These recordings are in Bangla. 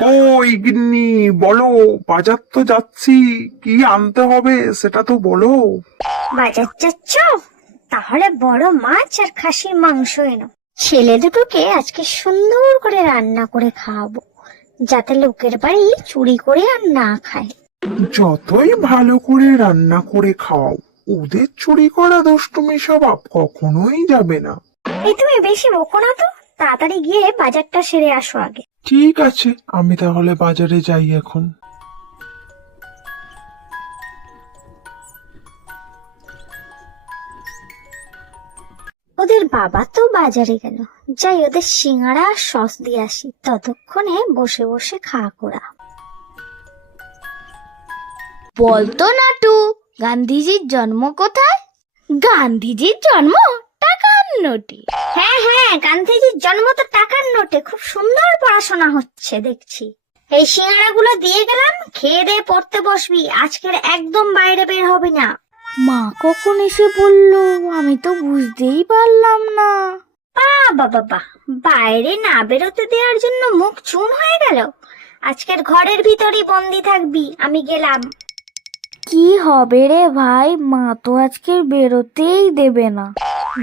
কই গিন্নি, বলো। বাজার তো যাচ্ছি, কি আনতে হবে সেটা তো বলো। বাজার যাচ্ছ? তাহলে বড় মাছ আর খাসির মাংস এনো। ছেলে দুটোকে আজকে সুন্দর করে রান্না করে খাওয়াবো, যাতে লোকের বাড়ি চুরি করে আর না খায়। যতই ভালো করে রান্না করে খাও, ওদের চুরি করা দুষ্টুমি স্বভাব কখনোই যাবে না। এই তুমি বেশি বকো না তো, তাড়াতাড়ি গিয়ে বাজারটা সেরে আসো আগে। ঠিক আছে, আমি তাহলে বাজারে যাই এখন। ওদের বাবা তো বাজারে গেল, যাই ওদের সিঙ্গাড়া আর সস দিয়ে আসি, ততক্ষণে বসে বসে খা কোরা। বলতো নাটু, গান্ধীজির জন্ম কোথায়? গান্ধীজির জন্ম টাকার নোটে। হ্যাঁ হ্যাঁ, গান্ধীজির জন্ম তো টাকার নোটে। খুব সুন্দর পড়াশোনা হচ্ছে দেখছি। এই সিঙ্গাড়া গুলো দিয়ে গেলাম, খেয়ে দিয়ে পড়তে বসবি। আজকের একদম বাইরে বের হবি না। মা কখন এসে বললো আমি তো বুঝতেই পারলাম না। বাবা বাবা, বাইরে না বেরোতে দেওয়ার জন্য মুখ চুন হয়ে গেল। আজকের ঘরের ভিতরই বন্দি থাকবি। আমি গেলাম। কি হবে রে ভাই, মা তো আজকে বেরোতেই দেবে না।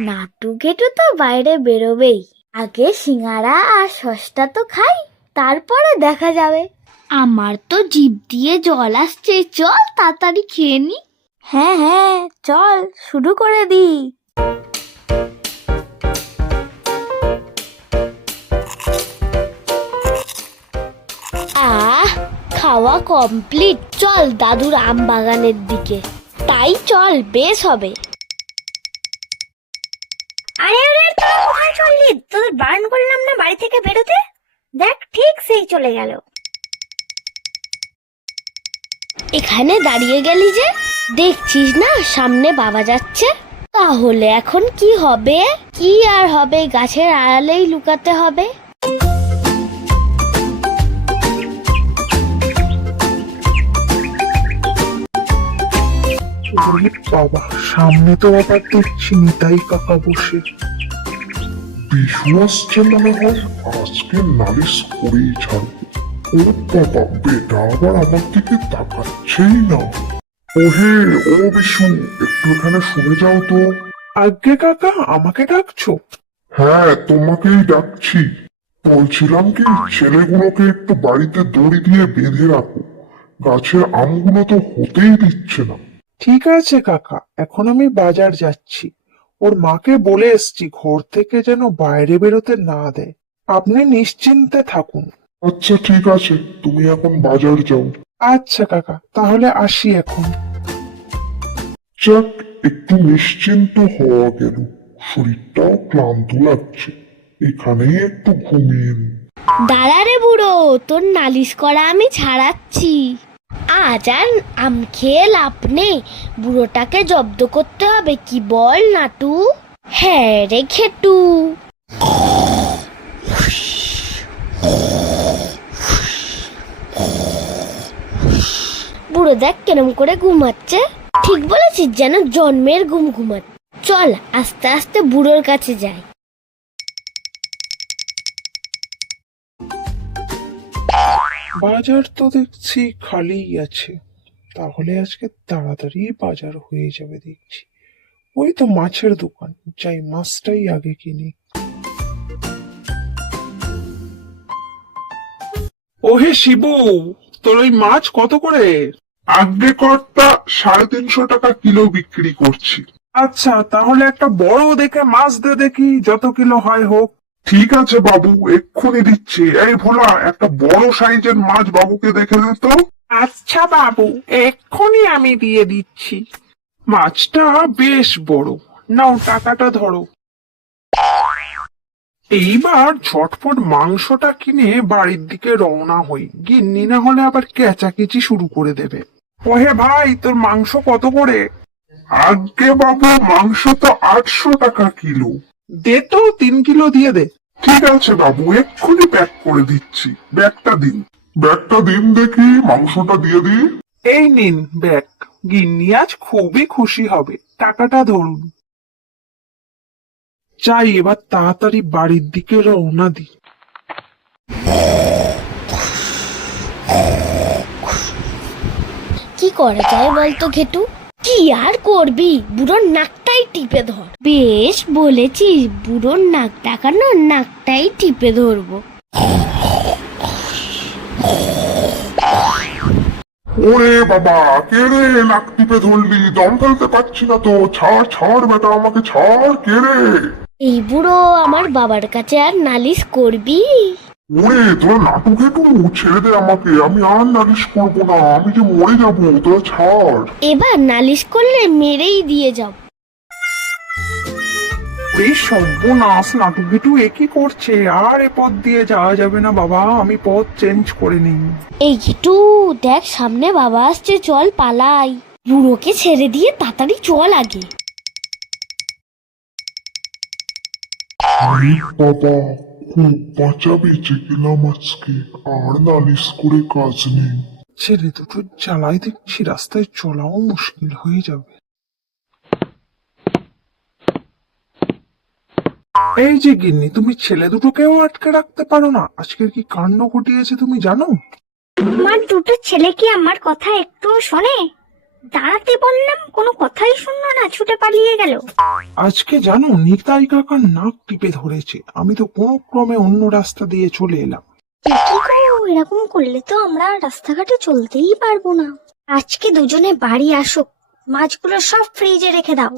নাটু গেটু তো বাইরে বেরোবেই, আগে সিঙ্গারা আর সসটা তো খাই, তারপরে দেখা যাবে। আমার তো জিভ দিয়ে জল আসছে, চল তাড়াতাড়ি খেয়ে নি। হ্যাঁ হ্যাঁ চল, শুরু করে দি। খাওয়া কমপ্লিট, চল দাদুর আম বাগানের দিকে। তাই চল, বেশ হবে। আরে আরে, তোরা কোথায় চললি? তোদের বারণ করলাম না বাড়ি থেকে বেরোতে? দেখ, ঠিক সেই চলে গেল। এখানে দাঁড়িয়ে গেলি যে, দেখছিস না সামনে বাবা যাচ্ছে? তাহলে এখন কি হবে? কি আর হবে, গাছের আড়ালেই লুকাতে হবে। ওরে বাবা, সামনে তো আবার দেখছি নিতাই কাকা বসে। বিশু আসছে মনে হয়, আজকে নালিশ করেই ছাড়বো। ও বাবা, বেটা আবার আমার দিকে তাকাচ্ছেই না। ওহে ও বিশু, একটু এখানে শুনে যাও তো। আজ্ঞে কাকা, আমাকে ডাকছো? হ্যাঁ, তোমাকেই ডাকছি। বলছিলাম কি, ছেলেগুলোকে একটু বাড়িতে দড়ি দিয়ে বেঁধে রাখো। গাছের আমগুলো তো হতেই দিচ্ছে না। ঠিক আছে কাকা, এখন আমি বাজার যাচ্ছি। ওর মাকে বলে এসছি ঘর থেকে যেন বাইরে বেরোতে না দেয়। আপনি নিশ্চিন্তে থাকুন। আচ্ছা ঠিক আছে, তুমি এখন বাজার যাও। আচ্ছা কাকা, তাহলে আসি এখন। যাক, একটু নিশ্চিন্ত হওয়া গেল। শরীরটাও ক্লান্ত লাগছে, এখানেই একটু ঘুমিয়ে নিই। দাঁড়া রে বুড়ো, তোর নালিশ করা আমি ছাড়াচ্ছি। আজ আর আম খেয়ে লাভ নেই, বুড়োটাকে জব্দ করতে হবে। কি বল নাটু? হ্যাঁ রে ঘেটু। বুড়ো দেখ কেরম করে ঘুমাচ্ছে। ঠিক বলেছিস, যেন জন্মের ঘুম ঘুমাচ্ছে। চল আস্তে আস্তে বুড়োর কাছে যাই। বাজার তো দেখছি খালিই আছে, তাহলে আজকে তাড়াতাড়ি বাজার হয়ে যাবে দেখছি। ওই তো মাছের দোকান, যাই মাছটাই আগে কিনি। ওহে শিবু, তোর ওই মাছ কত করে? আগে কর্তা 350 টাকা কিলো বিক্রি করছি। আচ্ছা, তাহলে একটা বড় দেখে মাছ দে দেখি, যত কিলো হয় হোক। ঠিক আছে বাবু, এক্ষুনি দিচ্ছি। এই ভোলা, একটা বড় সাইজের মাছ বাবুকে দেখে দে তো। আচ্ছা বাবু, এক্ষুনি আমি দিয়ে দিচ্ছি। মাছটা বেশ বড়, নাও টাকাটা ধরো। এইবার ঝটপট মাংসটা কিনে বাড়ির দিকে রওনা হই, গিন্নি না হলে আবার কেচাকেচি শুরু করে দেবে। ওহে ভাই, তোর মাংস কত করে? আগে বাবু, মাংস তো 800 টাকা কিলো। দে তো, 3 কিলো দিয়ে দে। ঠিক আছে বাবু, এক্ষুনি প্যাক করে দিচ্ছি। ব্যাগটা দিন। ব্যাগটা দিন দেখি, মাংসটা দিয়ে দিই। এই নিন ব্যাগ, গিন্নি আজ খুবই খুশি হবে। টাকাটা ধরুন। চাই এবার তাড়াতাড়ি বাড়ির দিকে রওনা দিই। করা যায় বলতো ঘেটু? কি আর করবি, বুড়োর নাকটাই টিপে ধর। বেশ বলেছিস, বুড়োর নাক ডাকানো, নাকটাই টিপে ধরবো। ওরে বাবা, কে রে নাক টিপে ধরলি? দম ফেলতে পারছি না তো। ছাড় ছাড় বেটা, আমাকে ছাড়। কে রে? এই বুড়ো আমার বাবার কাছে আর নালিশ করবি? ওরে তোরা নাটক একটু ছেড়ে দে আমাকে, আমি আর নালিশ করবো না, আমি যে মরে যাবো, তোরা ছাড়। এবার নালিশ করলে মেরেই দিয়ে যাব। এই সর্বনাশ, নাটু গিটু একই করছে। আর এ পথ দিয়ে যাওয়া যাবে না বাবা, আমি পথ চেঞ্জ করে নিই। এই ঘেটু দেখ, সামনে বাবা আসছে, চল পালাই। বুড়োকে ছেড়ে দিয়ে তাড়াতাড়ি চল আগে। আরে বাবা, খুব বাঁচা বেঁচে গেলাম আজকে, আর নালিশ করে কাজ নেই। ছেলে দুটো জ্বালায় দেখছি রাস্তায় চলাও মুশকিল হয়ে যাবে। এই যে গিন্নি, তুমি ছেলে দুটোকেও আটকে রাখতে পারো না? আজকের কি কাণ্ড ঘটিয়েছে তুমি জানো? আমার দুটো ছেলে কি আমার কথা একটু শোনে? দাঁড়াতে বললাম, কোনো কথাই শুনলো না, ছুটে পালিয়ে গেল। আজকে জানো, নিতাই কাকার নাক টিপে ধরেছে। আমি তো কোনো ক্রমে অন্য রাস্তা দিয়ে চলে এলাম। কি গো, এরকম করলে তো আমরা রাস্তাঘাটে চলতেই পারবো না। আজকে দুজনে বাড়ি আসুক, মাছগুলো সব ফ্রিজে রেখে দাও।